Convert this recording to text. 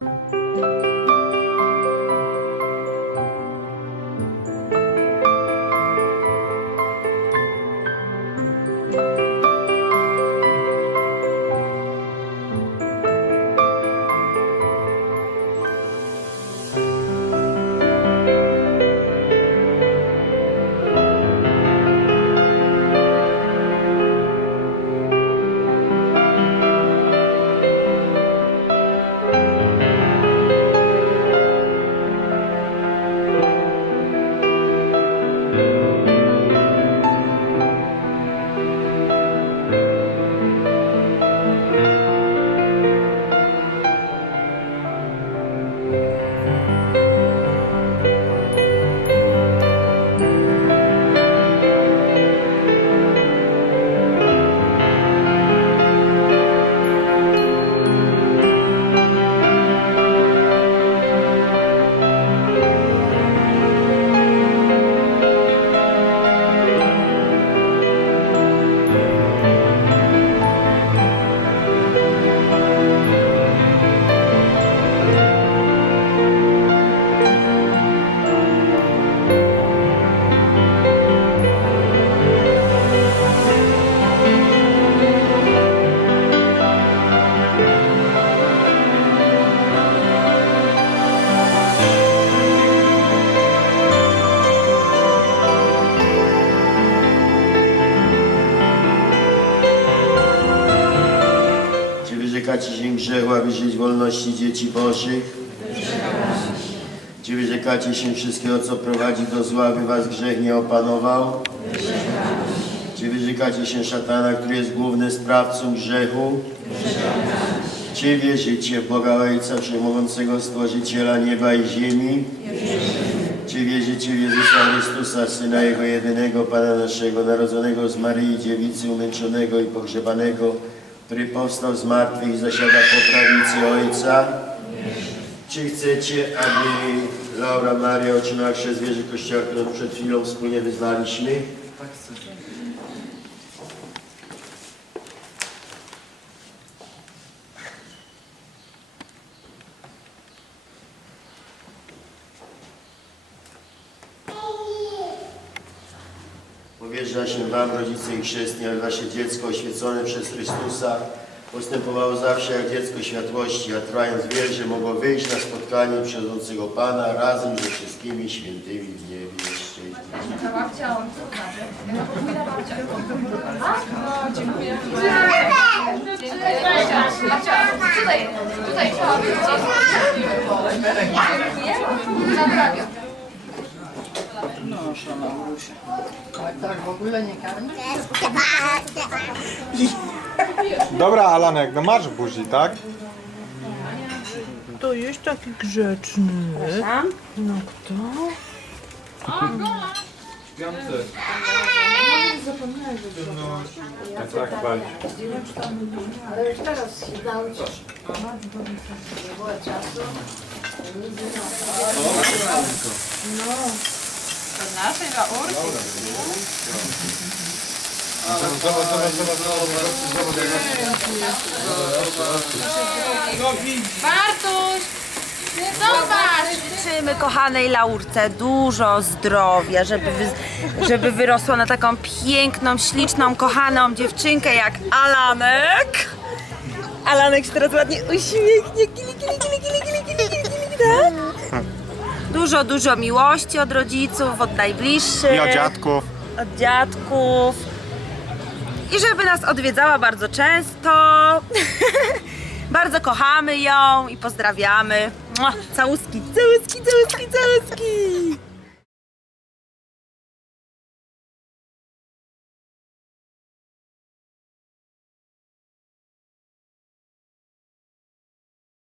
Czy wyrzekacie się grzechu, aby żyć wolności dzieci Bożych? Czy wyrzekacie się wszystkiego, co prowadzi do zła, aby was grzech nie opanował? Czy wyrzekacie się szatana, który jest głównym sprawcą grzechu? Czy wierzycie w Boga Ojca Wszechmogącego Stworzyciela nieba i ziemi? Czy wierzycie w Jezusa Chrystusa, Syna Jego jedynego, Pana naszego, narodzonego z Maryi Dziewicy, umęczonego i pogrzebanego, który powstał z martwych i zasiada po prawicy Ojca? Czy chcecie, aby Laura Maria otrzymała chrzest wieży Kościoła, którą przed chwilą wspólnie wyznaliśmy? Powierza się Wam, rodzice i chrzestni, aby Wasze dziecko oświecone przez Chrystusa postępowało zawsze jak dziecko światłości, a trwając wierze mogło wyjść na spotkanie przychodzącego Pana razem ze wszystkimi świętymi w niebie jeszcze. Ta babcia, on co znaczy? Moja babcia. No, dziękuję. Babcia, tutaj, tutaj. Dziękuję. Naprawiam. Ale tak w ogóle nie karmi? Dobra, Alanek, no masz buzi, tak? To jest taki grzeczny. No kto? Ale już teraz się dało coś. Nie było czasu. Naszej laurki. Bartuś! Zobacz! Życzymy kochanej Laurce dużo zdrowia, żeby, wy, żeby wyrosła na taką piękną, śliczną, kochaną dziewczynkę jak Alanek. Alanek się teraz ładnie uśmiechnie. Kili, kili, kili, kili, kili, kili, kili, kili, tak? Dużo, dużo miłości od rodziców, od najbliższych. I o dziadków. Od dziadków. I żeby nas odwiedzała bardzo często. bardzo kochamy ją i pozdrawiamy. Całuski, całuski, całuski, całuski.